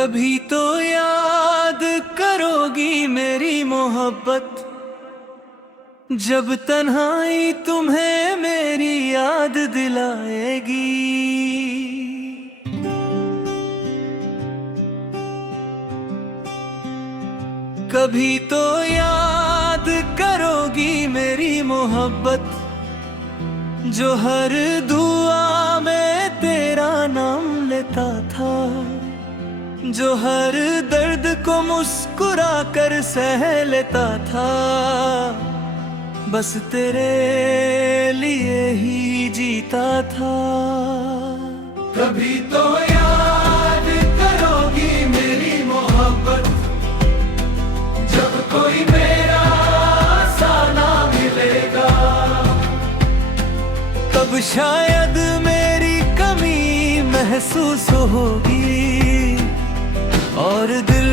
कभी तो याद करोगी मेरी मोहब्बत, जब तन्हाई तुम्हें मेरी याद दिलाएगी। कभी तो याद करोगी मेरी मोहब्बत, जो हर दुआ में तेरा नाम लेता था, जो हर दर्द को मुस्कुरा कर सह लेता था, बस तेरे लिए ही जीता था। कभी तो याद करोगी मेरी मोहब्बत, जब कोई मेरा सा ना मिलेगा, तब शायद मेरी कमी महसूस होगी, और दिल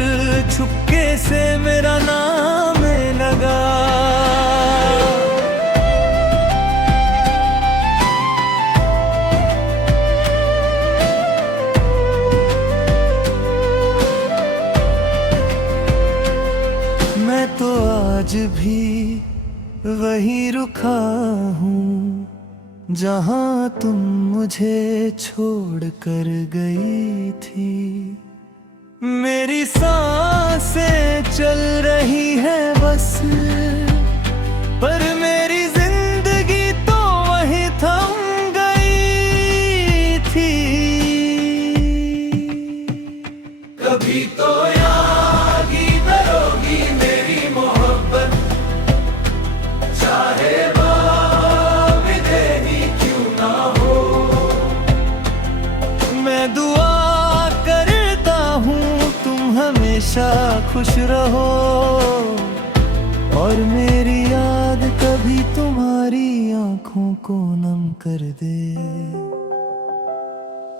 छुपके से मेरा नाम लगा। मैं तो आज भी वहीं रुका हूँ, जहाँ तुम मुझे छोड़ कर गई थी। मेरी सांसें चल रही है बस, पर मेरी जिंदगी तो वहीं थम गई थी। कभी तो याद करोगी मेरी मोहब्बत, चाहे विदेही क्यों ना हो। मैं दुआ हमेशा खुश रहो, और मेरी याद कभी तुम्हारी आंखों को नम कर दे।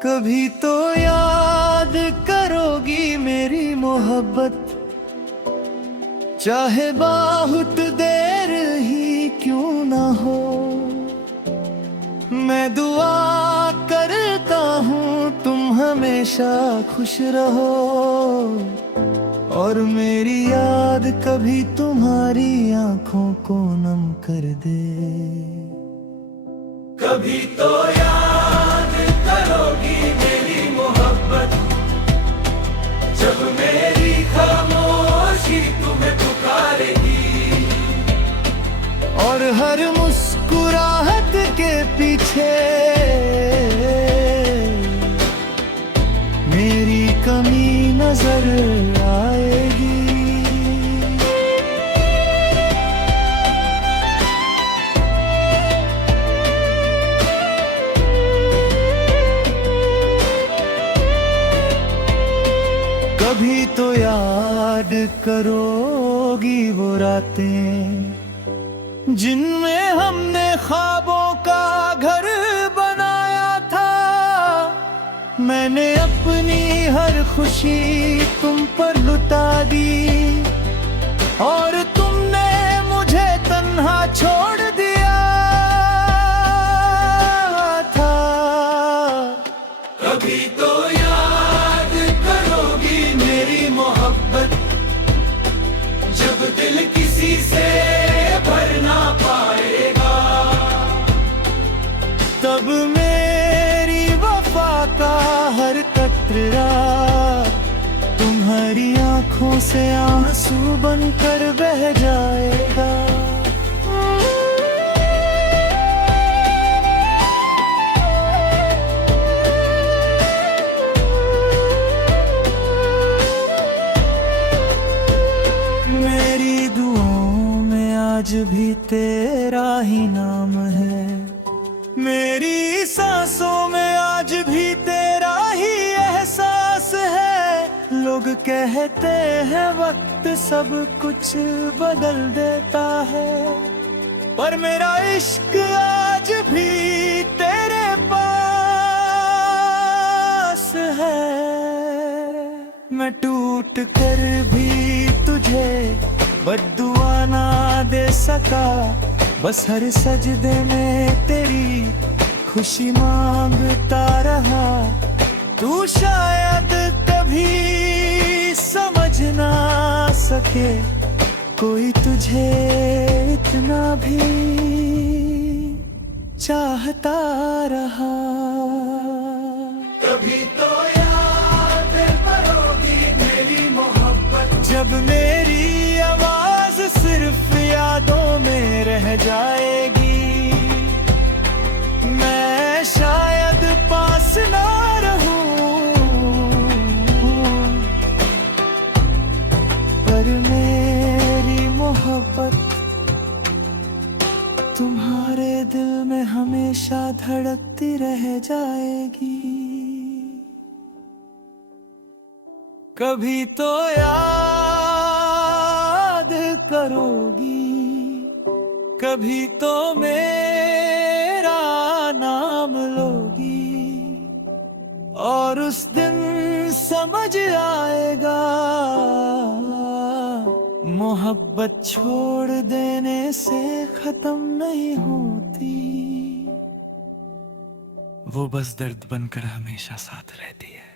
कभी तो याद करोगी मेरी मोहब्बत, चाहे बहुत देर ही क्यों ना हो। मैं दुआ करता हूँ तुम हमेशा खुश रहो, और मेरी याद कभी तुम्हारी आंखों को नम कर दे। कभी तो याद करोगी मेरी मोहब्बत, जब मेरी खामोशी तुम्हें पुकारेगी, और हर मुस्कुराहट के पीछे मेरी कमी नजर आएगी। कभी तो याद करोगी वो रातें, जिनमें हमने ख्वाबों का घर बनाया था। मैंने अपनी हर खुशी तुम पर लुटा दी, और तुमने मुझे तन्हा छोड़ दिया था। कभी तो याद करोगी मेरी मोहब्बत, जब दिल किसी से भर ना पाएगा, तब मेरी वफा का हर कतरा तुम्हारी आंखों से आंसू बनकर बह जाएगा। मेरी दुआओं में आज भी तेरा ही नाम है, मेरी सांसों में आज भी तेरा ही एहसास है। लोग कहते हैं वक्त सब कुछ बदल देता है, पर मेरा इश्क आज भी तेरे पास है। मैं टूट कर भी तुझे बद्दुआ ना दे सका, बस हर सजदे में तेरी खुशी मांगता रहा। तू शायद कभी समझ ना सके कोई तुझे इतना भी चाहता रहा। कभी तो याद करोगी मेरी मोहब्बत, जब मेरी आवाज सिर्फ यादों में रह जाएगी। मैं शायद पास ना रहूं, पर मेरी मोहब्बत तुम्हारे दिल में हमेशा धड़कती रह जाएगी। कभी तो याद करोगी, कभी तो मेरा नाम लोगी, और उस दिन समझ आएगा मोहब्बत छोड़ देने से खत्म नहीं होती, वो बस दर्द बनकर हमेशा साथ रहती है।